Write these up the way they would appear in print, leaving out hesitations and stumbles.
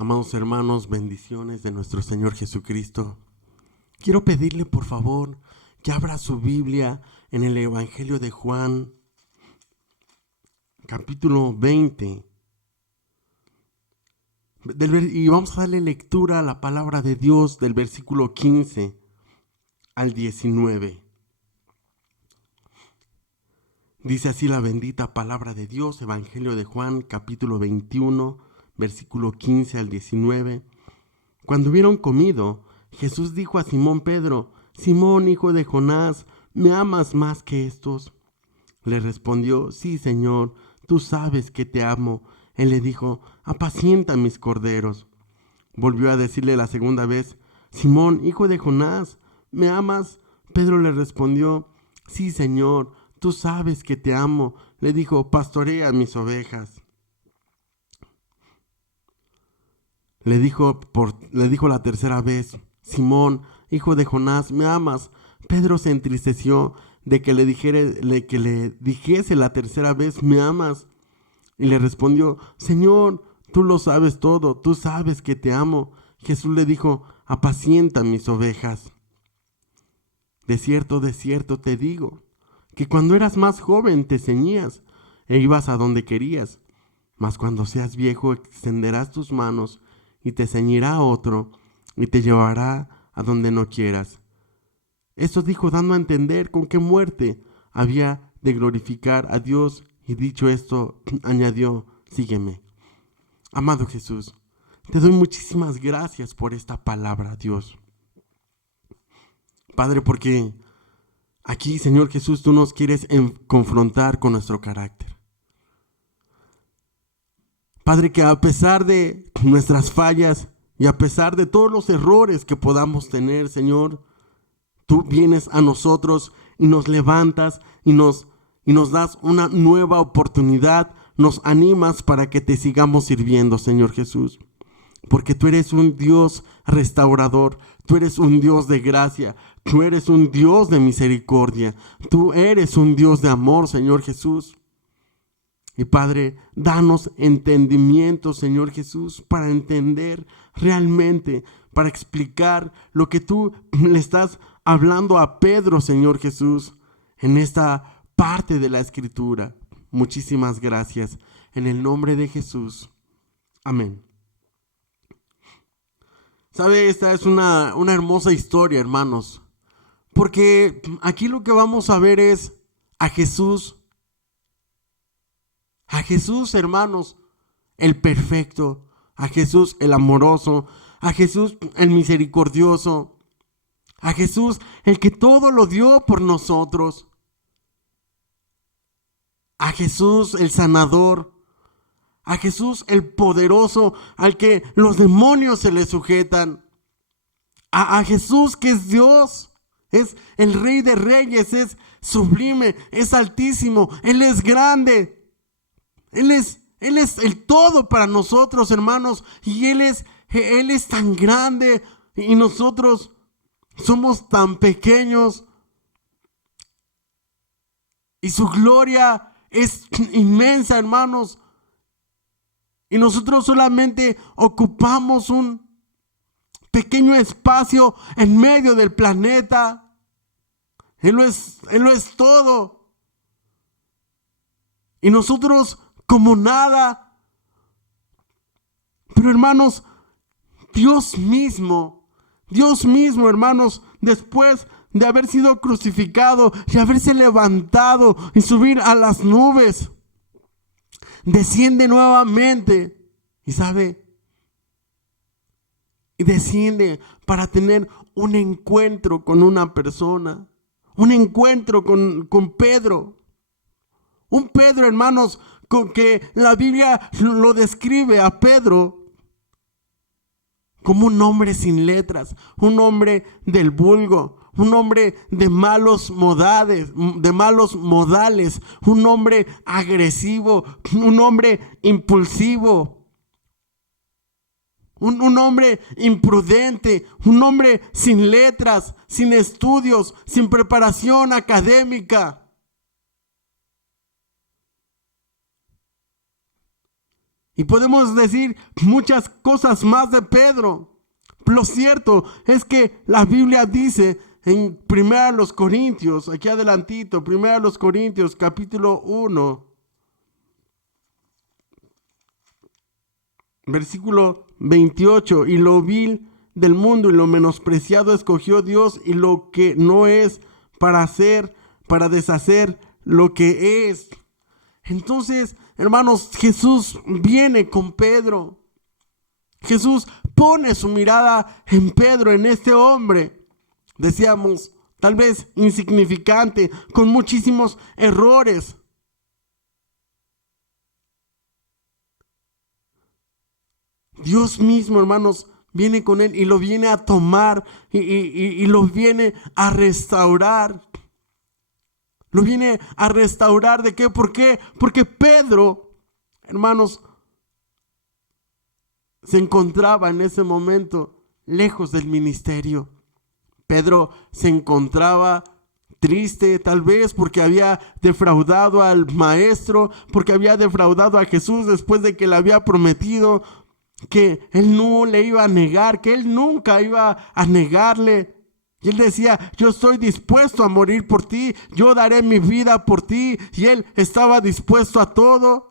Amados hermanos, bendiciones de nuestro Señor Jesucristo. Quiero pedirle por favor que abra su Biblia en el Evangelio de Juan, capítulo 20. Y vamos a darle lectura a la palabra de Dios del versículo 15 al 19. Dice así la bendita palabra de Dios, Evangelio de Juan, capítulo 21, versículo 15 al 19. Cuando hubieron comido, Jesús dijo a Simón Pedro: Simón, hijo de Jonás, ¿me amas más que estos? Le respondió: Sí, Señor, tú sabes que te amo. Él le dijo: apacienta mis corderos. Volvió a decirle la segunda vez: Simón, hijo de Jonás, ¿me amas? Pedro le respondió: Sí, Señor, tú sabes que te amo. Le dijo: pastorea mis ovejas. Le dijo la tercera vez: Simón, hijo de Jonás, ¿me amas? Pedro se entristeció de que le dijese la tercera vez: ¿me amas? Y le respondió: Señor, tú lo sabes todo, tú sabes que te amo. Jesús le dijo: apacienta mis ovejas. De cierto te digo, que cuando eras más joven te ceñías e ibas a donde querías. Mas cuando seas viejo extenderás tus manos y te ceñirá otro y te llevará a donde no quieras. Esto dijo dando a entender con qué muerte había de glorificar a Dios, y dicho esto añadió: sígueme. Amado Jesús, te doy muchísimas gracias por esta palabra, Dios. Padre, porque aquí, Señor Jesús, tú nos quieres confrontar con nuestro carácter. Padre, que a pesar de nuestras fallas y a pesar de todos los errores que podamos tener, Señor, tú vienes a nosotros y nos levantas y nos das una nueva oportunidad, nos animas para que te sigamos sirviendo, Señor Jesús. Porque tú eres un Dios restaurador, tú eres un Dios de gracia, tú eres un Dios de misericordia, tú eres un Dios de amor, Señor Jesús. Y Padre, danos entendimiento, Señor Jesús, para entender realmente, para explicar lo que tú le estás hablando a Pedro, Señor Jesús, en esta parte de la Escritura. Muchísimas gracias. En el nombre de Jesús. Amén. ¿Sabe? Esta es una hermosa historia, hermanos. Porque aquí lo que vamos a ver es a Jesús, hermanos, el perfecto, a Jesús el amoroso, a Jesús el misericordioso, a Jesús el que todo lo dio por nosotros, a Jesús el sanador, a Jesús el poderoso, al que los demonios se le sujetan, a Jesús que es Dios, es el Rey de Reyes, es sublime, es altísimo, Él es grande. Él es el todo para nosotros, hermanos, y Él es tan grande y nosotros somos tan pequeños. Y su gloria es inmensa, hermanos. Y nosotros solamente ocupamos un pequeño espacio en medio del planeta. Él lo es todo. Y nosotros como nada. Pero hermanos, Dios mismo, hermanos, después de haber sido crucificado y haberse levantado y subir a las nubes, desciende nuevamente. Y sabe, y desciende para tener un encuentro con una persona, un encuentro con Pedro. Un Pedro, hermanos, con que la Biblia lo describe a Pedro como un hombre sin letras, un hombre del vulgo, un hombre de malos modales, un hombre agresivo, un hombre impulsivo, un hombre imprudente, un hombre sin letras, sin estudios, sin preparación académica. Y podemos decir muchas cosas más de Pedro. Lo cierto es que la Biblia dice en 1 Corintios, aquí adelantito, 1 Corintios capítulo 1, versículo 28, y lo vil del mundo y lo menospreciado escogió Dios y lo que no es para deshacer lo que es. Entonces, hermanos, Jesús viene con Pedro. Jesús pone su mirada en Pedro, en este hombre, decíamos, tal vez insignificante, con muchísimos errores. Dios mismo, hermanos, viene con él y lo viene a tomar y lo viene a restaurar. Lo viene a restaurar. ¿De qué? ¿Por qué? Porque Pedro, hermanos, se encontraba en ese momento lejos del ministerio. Pedro se encontraba triste, tal vez porque había defraudado al maestro, porque había defraudado a Jesús después de que le había prometido que él no le iba a negar, que él nunca iba a negarle. Y él decía, yo estoy dispuesto a morir por ti, yo daré mi vida por ti. Y él estaba dispuesto a todo.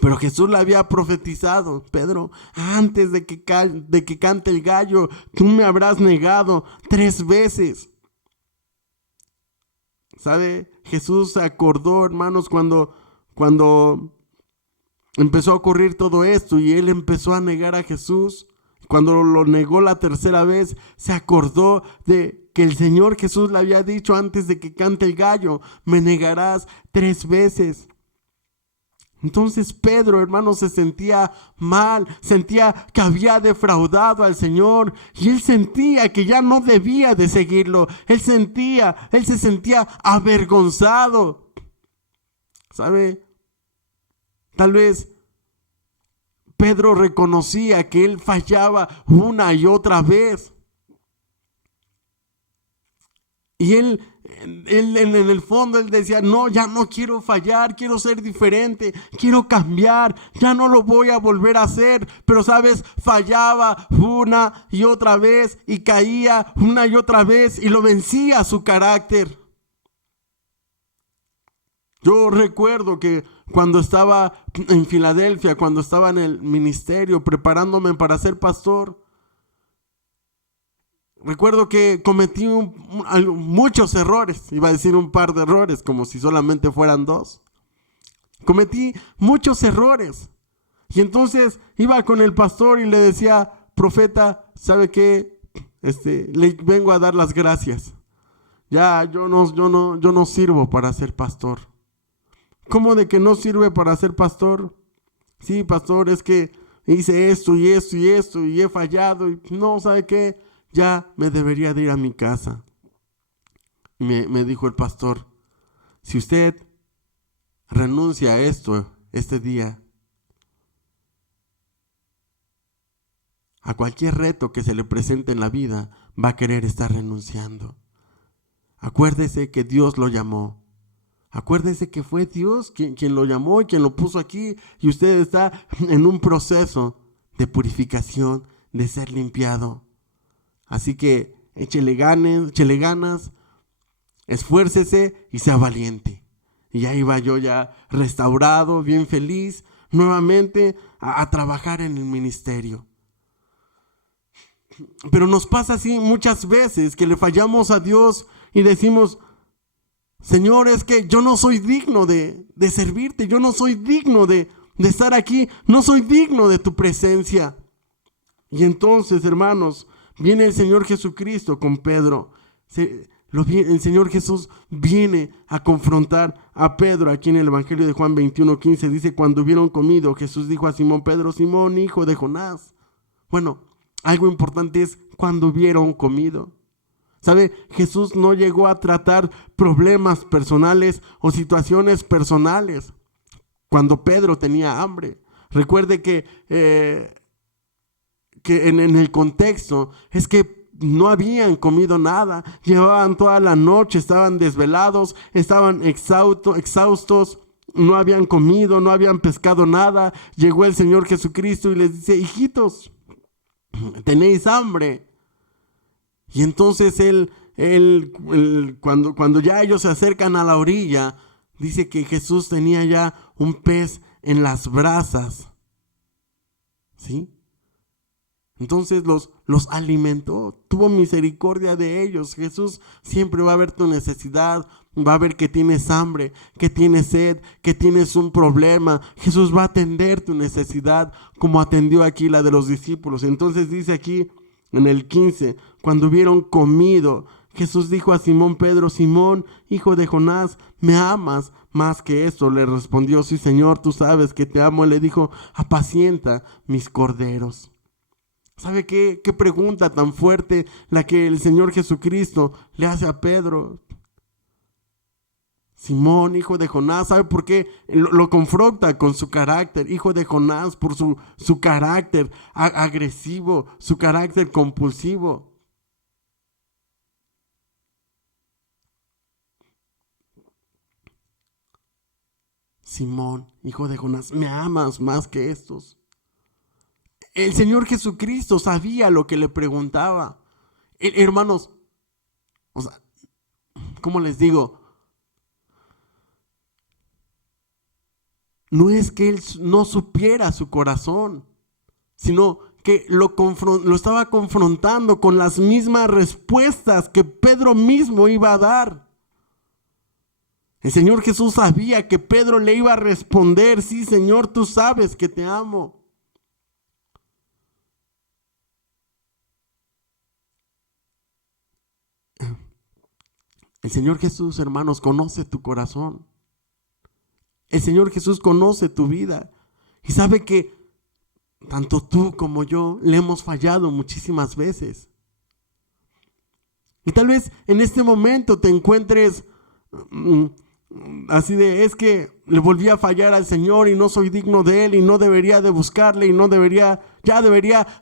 Pero Jesús le había profetizado, Pedro, antes de que cante el gallo, tú me habrás negado 3 veces. ¿Sabe? Jesús se acordó, hermanos, cuando empezó a ocurrir todo esto y él empezó a negar a Jesús. Cuando lo negó la 3ª vez, se acordó de que el Señor Jesús le había dicho antes de que cante el gallo, me negarás 3 veces. Entonces Pedro, hermano, se sentía mal, sentía que había defraudado al Señor y él sentía que ya no debía de seguirlo. Él se sentía avergonzado. ¿Sabe? Tal vez Pedro reconocía que él fallaba una y otra vez. Y él en el fondo, él decía, no, ya no quiero fallar, quiero ser diferente, quiero cambiar, ya no lo voy a volver a hacer. Pero, ¿sabes? Fallaba una y otra vez y caía una y otra vez y lo vencía su carácter. Yo recuerdo que cuando estaba en Filadelfia, cuando estaba en el ministerio preparándome para ser pastor, recuerdo que cometí muchos errores. Iba a decir un par de errores, como si solamente fueran 2. Cometí muchos errores. Y entonces iba con el pastor y le decía, profeta, ¿sabe qué? Le vengo a dar las gracias. Ya, yo no sirvo para ser pastor. ¿Cómo de que no sirve para ser pastor? Sí, pastor, es que hice esto y esto y esto y he fallado. Y no, ¿sabe qué? Ya me debería de ir a mi casa. Me dijo el pastor, si usted renuncia a esto este día, a cualquier reto que se le presente en la vida, va a querer estar renunciando. Acuérdese que Dios lo llamó. Acuérdese que fue Dios quien lo llamó y quien lo puso aquí. Y usted está en un proceso de purificación, de ser limpiado. Así que échele ganas, esfuércese y sea valiente. Y ahí va yo ya restaurado, bien feliz, nuevamente a trabajar en el ministerio. Pero nos pasa así muchas veces que le fallamos a Dios y decimos, Señor, es que yo no soy digno de servirte, yo no soy digno de estar aquí, no soy digno de tu presencia. Y entonces, hermanos, viene el Señor Jesucristo con Pedro. El Señor Jesús viene a confrontar a Pedro. Aquí en el Evangelio de Juan 21:15 dice, cuando hubieron comido, Jesús dijo a Simón Pedro, Simón, hijo de Jonás. Bueno, algo importante es cuando hubieron comido. ¿Sabe? Jesús no llegó a tratar problemas personales o situaciones personales cuando Pedro tenía hambre. Recuerde que en el contexto es que no habían comido nada, llevaban toda la noche, estaban desvelados, estaban exhaustos no habían comido, no habían pescado nada. Llegó el Señor Jesucristo y les dice: hijitos, ¿tenéis hambre? Y entonces cuando ya ellos se acercan a la orilla, dice que Jesús tenía ya un pez en las brasas, ¿sí? Entonces los alimentó, tuvo misericordia de ellos. Jesús siempre va a ver tu necesidad, va a ver que tienes hambre, que tienes sed, que tienes un problema. Jesús va a atender tu necesidad como atendió aquí la de los discípulos. Entonces dice aquí en el 15, cuando hubieron comido, Jesús dijo a Simón Pedro: Simón, hijo de Jonás, ¿me amas más que esto? Le respondió: sí, Señor, tú sabes que te amo. Y le dijo: apacienta mis corderos. ¿Sabe qué pregunta tan fuerte la que el Señor Jesucristo le hace a Pedro? Simón, hijo de Jonás. ¿Sabe por qué? Lo confronta con su carácter, hijo de Jonás, por su carácter agresivo, su carácter compulsivo. Simón, hijo de Jonás, ¿me amas más que estos? El Señor Jesucristo sabía lo que le preguntaba. Hermanos, o sea, ¿cómo les digo? No es que Él no supiera su corazón, sino que lo estaba confrontando con las mismas respuestas que Pedro mismo iba a dar. El Señor Jesús sabía que Pedro le iba a responder: sí, Señor, tú sabes que te amo. El Señor Jesús, hermanos, conoce tu corazón. El Señor Jesús conoce tu vida y sabe que tanto tú como yo le hemos fallado muchísimas veces. Y tal vez en este momento te encuentres así de: es que le volví a fallar al Señor y no soy digno de Él y no debería de buscarle y debería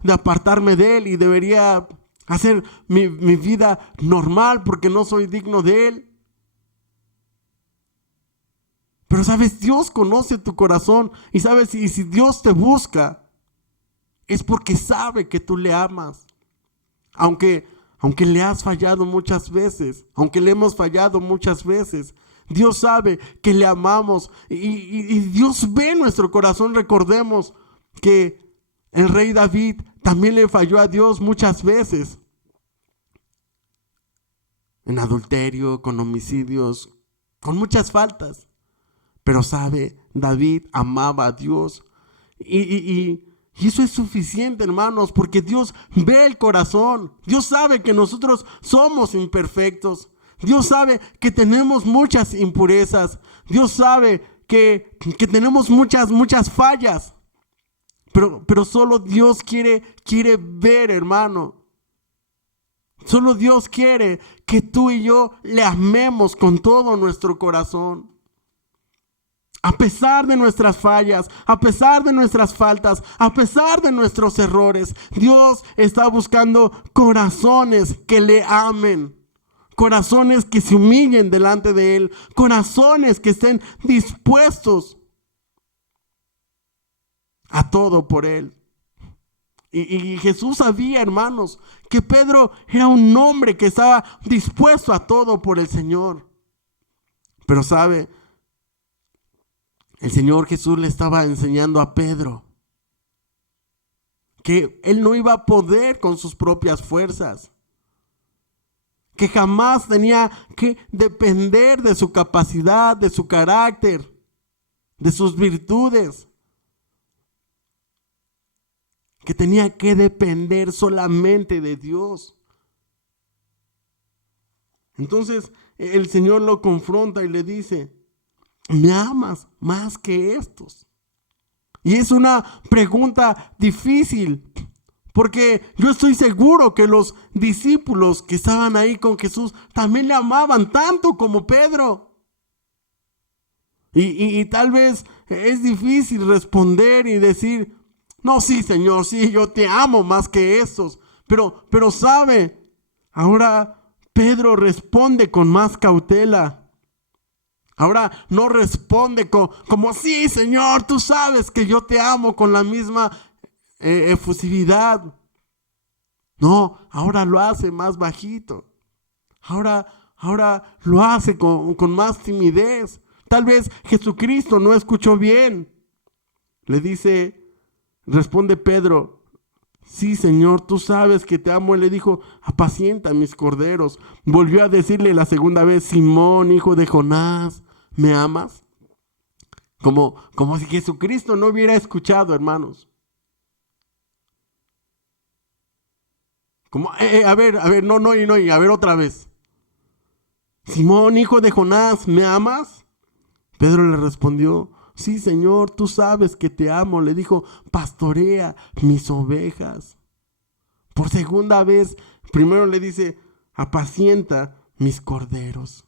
de apartarme de Él y debería hacer mi vida normal porque no soy digno de Él. Pero sabes, Dios conoce tu corazón y sabes, y si Dios te busca, es porque sabe que tú le amas. Aunque le has fallado muchas veces, aunque le hemos fallado muchas veces, Dios sabe que le amamos y Dios ve nuestro corazón. Recordemos que el rey David también le falló a Dios muchas veces. En adulterio, con homicidios, con muchas faltas. Pero sabe, David amaba a Dios. Y eso es suficiente, hermanos, porque Dios ve el corazón. Dios sabe que nosotros somos imperfectos. Dios sabe que tenemos muchas impurezas. Dios sabe que tenemos muchas fallas. Pero solo Dios quiere ver, hermano. Solo Dios quiere que tú y yo le amemos con todo nuestro corazón. A pesar de nuestras fallas, a pesar de nuestras faltas, a pesar de nuestros errores, Dios está buscando corazones que le amen, corazones que se humillen delante de Él, corazones que estén dispuestos a todo por Él. Y Jesús sabía, hermanos, que Pedro era un hombre que estaba dispuesto a todo por el Señor. Pero sabe, el Señor Jesús le estaba enseñando a Pedro que él no iba a poder con sus propias fuerzas, que jamás tenía que depender de su capacidad, de su carácter, de sus virtudes, que tenía que depender solamente de Dios. Entonces el Señor lo confronta y le dice: ¿me amas más que estos? Y es una pregunta difícil, porque yo estoy seguro que los discípulos que estaban ahí con Jesús también le amaban tanto como Pedro. Y tal vez es difícil responder y decir: no, sí, Señor, sí, yo te amo más que estos. Pero sabe, ahora Pedro responde con más cautela. Ahora no responde como sí, Señor, tú sabes que yo te amo con la misma efusividad. No, ahora lo hace más bajito. Ahora lo hace con más timidez. Tal vez Jesucristo no escuchó bien. Le dice, responde Pedro, sí, Señor, tú sabes que te amo. Él le dijo, apacienta mis corderos. Volvió a decirle la segunda vez, Simón, hijo de Jonás, ¿me amas? Como si Jesucristo no hubiera escuchado, hermanos. Como, a ver, no, a ver otra vez. Simón, hijo de Jonás, ¿me amas? Pedro le respondió, sí, Señor, tú sabes que te amo. Le dijo, pastorea mis ovejas. Por segunda vez, primero le dice, apacienta mis corderos.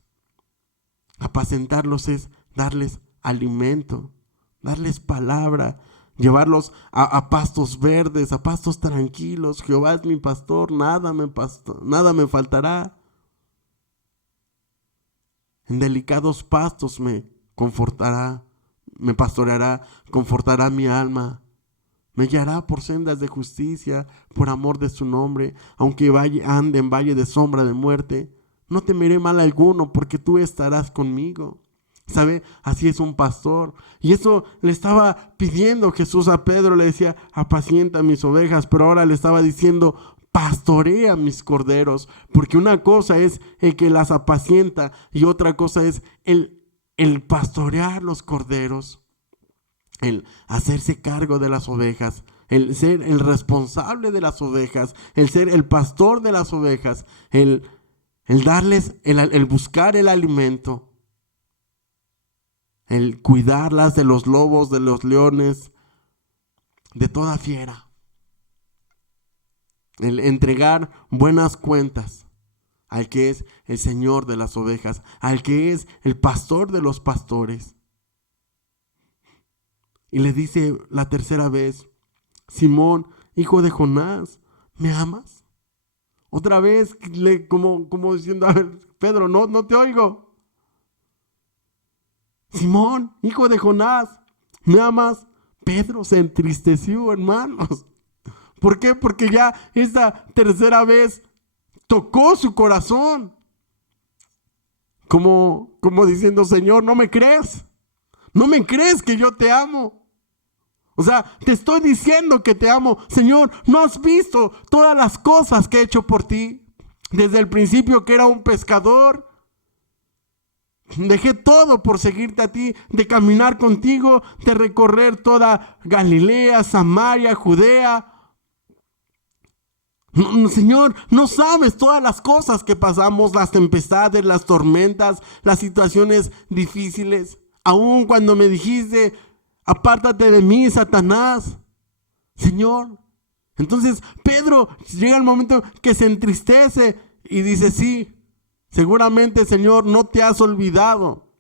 Apacentarlos es darles alimento, darles palabra, llevarlos a pastos verdes, a pastos tranquilos. Jehová es mi pastor, nada me faltará. En delicados pastos me confortará, me pastoreará, confortará mi alma. Me guiará por sendas de justicia, por amor de su nombre. Aunque ande en valle de sombra de muerte, no temeré mal alguno, porque tú estarás conmigo. ¿Sabe? Así es un pastor. Y eso le estaba pidiendo Jesús a Pedro. Le decía, apacienta mis ovejas. Pero ahora le estaba diciendo, pastorea mis corderos. Porque una cosa es el que las apacienta y otra cosa es el pastorear los corderos. El hacerse cargo de las ovejas, el ser el responsable de las ovejas, el ser el pastor de las ovejas, el darles, el buscar el alimento, el cuidarlas de los lobos, de los leones, de toda fiera, el entregar buenas cuentas al que es el Señor de las ovejas, al que es el pastor de los pastores. Y le dice la tercera vez, Simón, hijo de Jonás, ¿me amas? Otra vez, como diciendo, a ver, Pedro, no te oigo. Simón, hijo de Jonás, ¿me amas? Pedro se entristeció, hermanos. ¿Por qué? Porque ya esta tercera vez tocó su corazón. Como diciendo, Señor, ¿no me crees? ¿No me crees que yo te amo? O sea, te estoy diciendo que te amo. Señor, ¿no has visto todas las cosas que he hecho por ti? Desde el principio que era un pescador. Dejé todo por seguirte a ti, de caminar contigo, de recorrer toda Galilea, Samaria, Judea. Señor, no sabes todas las cosas que pasamos, las tempestades, las tormentas, las situaciones difíciles. Aún cuando me dijiste, apártate de mí, Satanás. Señor. Entonces Pedro llega el momento que se entristece y dice, sí, seguramente, Señor, no te has olvidado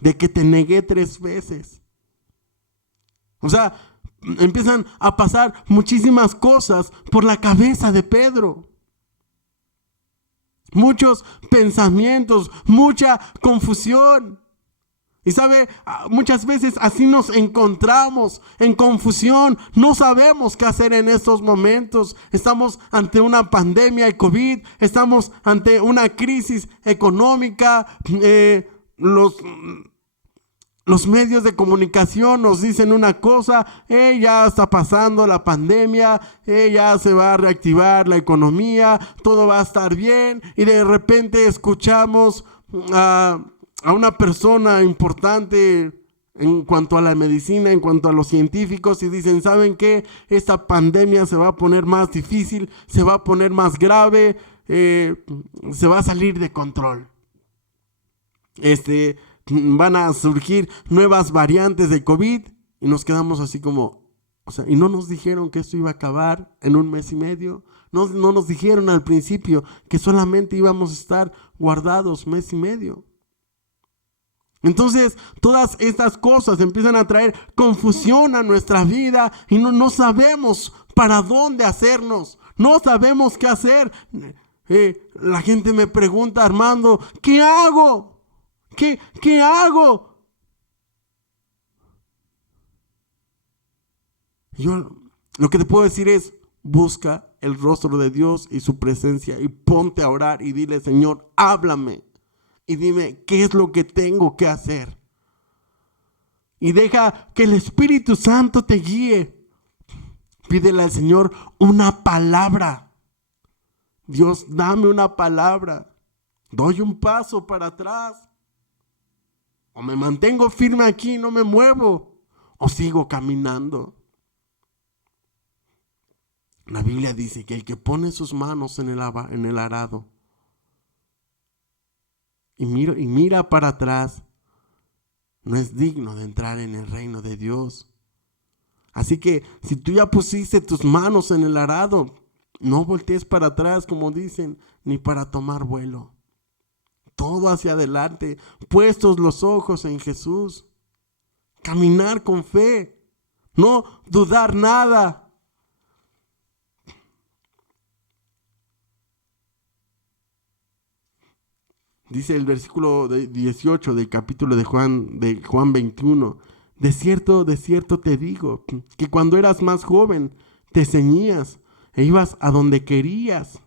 de que te negué 3 veces. O sea, empiezan a pasar muchísimas cosas por la cabeza de Pedro. Muchos pensamientos, mucha confusión. Y sabe, muchas veces así nos encontramos en confusión. No sabemos qué hacer en estos momentos. Estamos ante una pandemia de COVID. Estamos ante una crisis económica. Los medios de comunicación nos dicen una cosa. Ya está pasando la pandemia. Ya se va a reactivar la economía. Todo va a estar bien. Y de repente escuchamos a una persona importante en cuanto a la medicina, en cuanto a los científicos, y dicen, ¿saben qué? Esta pandemia se va a poner más difícil, se va a poner más grave, se va a salir de control. Van a surgir nuevas variantes de COVID y nos quedamos así como, o sea, y no nos dijeron que esto iba a acabar en 1 mes y medio. No nos dijeron al principio que solamente íbamos a estar guardados 1 mes y medio. Entonces, todas estas cosas empiezan a traer confusión a nuestra vida y no sabemos para dónde hacernos, no sabemos qué hacer. La gente me pregunta, Armando, ¿qué hago? ¿Qué hago? Yo lo que te puedo decir es, busca el rostro de Dios y su presencia y ponte a orar y dile, Señor, háblame y dime qué es lo que tengo que hacer. Y deja que el Espíritu Santo te guíe. Pídele al Señor una palabra. Dios, dame una palabra. Doy un paso para atrás. O me mantengo firme aquí, no me muevo. O sigo caminando. La Biblia dice que el que pone sus manos en el arado y mira para atrás, no es digno de entrar en el reino de Dios. Así que si tú ya pusiste tus manos en el arado, no voltees para atrás, como dicen, ni para tomar vuelo. Todo hacia adelante, puestos los ojos en Jesús. Caminar con fe, no dudar nada. Dice el versículo 18 del capítulo de Juan 21. De cierto te digo, que cuando eras más joven te ceñías e ibas a donde querías.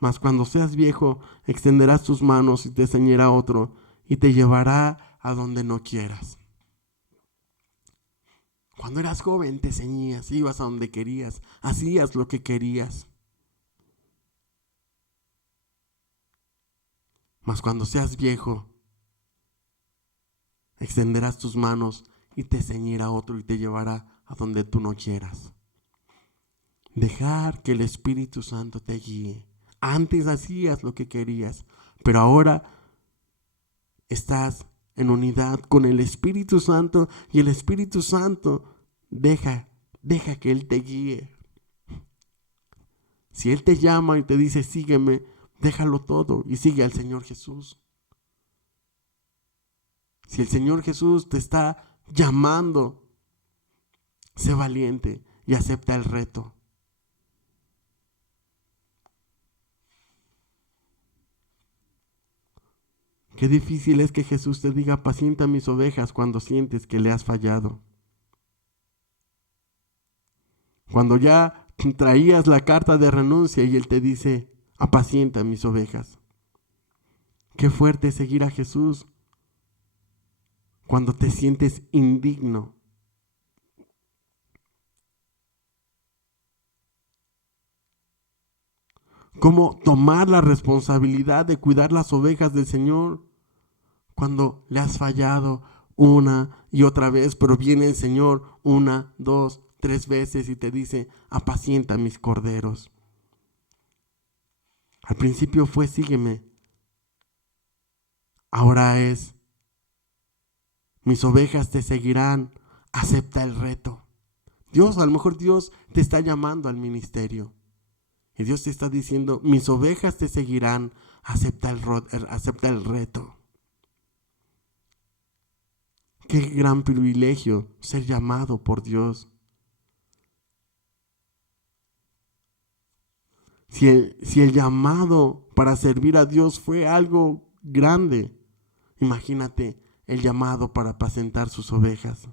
Mas cuando seas viejo, extenderás tus manos y te ceñirá otro y te llevará a donde no quieras. Cuando eras joven te ceñías, ibas a donde querías, hacías lo que querías. Mas cuando seas viejo, extenderás tus manos y te ceñirá otro y te llevará a donde tú no quieras. Dejar que el Espíritu Santo te guíe. Antes hacías lo que querías, pero ahora estás en unidad con el Espíritu Santo y el Espíritu Santo deja que Él te guíe. Si Él te llama y te dice sígueme, déjalo todo y sigue al Señor Jesús. Si el Señor Jesús te está llamando, sé valiente y acepta el reto. Qué difícil es que Jesús te diga, apacienta mis ovejas, cuando sientes que le has fallado. Cuando ya traías la carta de renuncia y Él te dice, apacienta mis ovejas. Qué fuerte es seguir a Jesús cuando te sientes indigno. Cómo tomar la responsabilidad de cuidar las ovejas del Señor cuando le has fallado una y otra vez, pero viene el Señor 1, 2, 3 veces y te dice, apacienta mis corderos. Al principio fue sígueme. Ahora es, mis ovejas te seguirán, acepta el reto. A lo mejor Dios te está llamando al ministerio. Y Dios te está diciendo, mis ovejas te seguirán, acepta el reto. Qué gran privilegio ser llamado por Dios. Si el llamado para servir a Dios fue algo grande, imagínate el llamado para apacentar sus ovejas.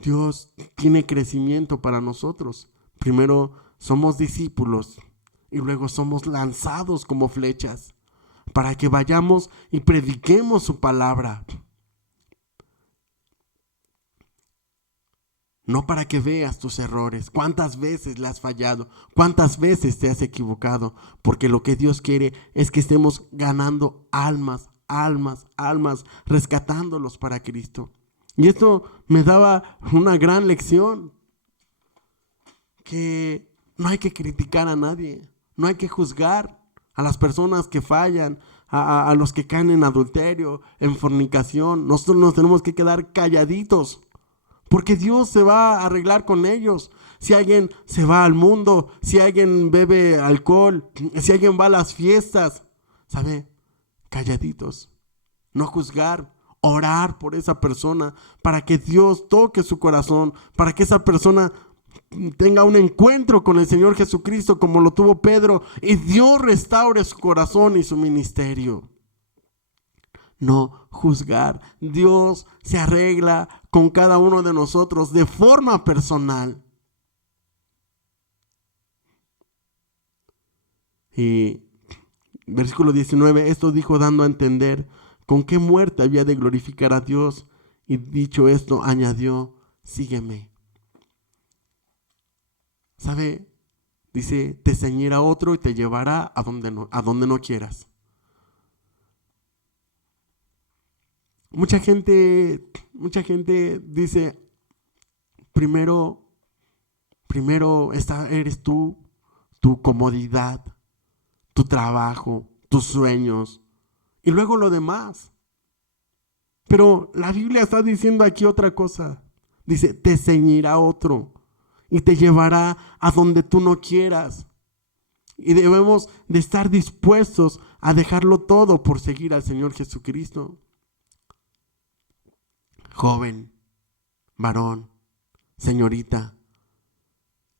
Dios tiene crecimiento para nosotros. Primero somos discípulos y luego somos lanzados como flechas para que vayamos y prediquemos su palabra. No para que veas tus errores, cuántas veces le has fallado, cuántas veces te has equivocado, porque lo que Dios quiere es que estemos ganando almas, rescatándolos para Cristo. Y esto me daba una gran lección, que no hay que criticar a nadie, no hay que juzgar a las personas que fallan, a los que caen en adulterio, en fornicación. Nosotros nos tenemos que quedar calladitos, porque Dios se va a arreglar con ellos. Si alguien se va al mundo, si alguien bebe alcohol, si alguien va a las fiestas, ¿sabe? Calladitos, no juzgar. Orar por esa persona para que Dios toque su corazón, para que esa persona tenga un encuentro con el Señor Jesucristo como lo tuvo Pedro, y Dios restaure su corazón y su ministerio. No juzgar. Dios se arregla con cada uno de nosotros de forma personal. Y versículo 19, esto dijo dando a entender con qué muerte había de glorificar a Dios. Y dicho esto, añadió, sígueme. ¿Sabe? Dice, te ceñirá otro y te llevará a donde no quieras. Mucha gente dice, primero eres tú, tu comodidad, tu trabajo, tus sueños, y luego lo demás. Pero la Biblia está diciendo aquí otra cosa. Dice, te ceñirá otro y te llevará a donde tú no quieras. Y debemos de estar dispuestos a dejarlo todo por seguir al Señor Jesucristo. Joven, varón, señorita,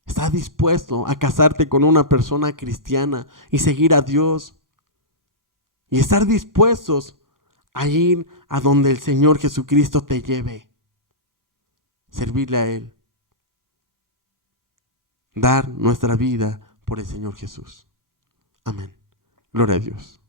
¿estás dispuesto a casarte con una persona cristiana y seguir a Dios? Y estar dispuestos a ir a donde el Señor Jesucristo te lleve. Servirle a Él. Dar nuestra vida por el Señor Jesús. Amén. Gloria a Dios.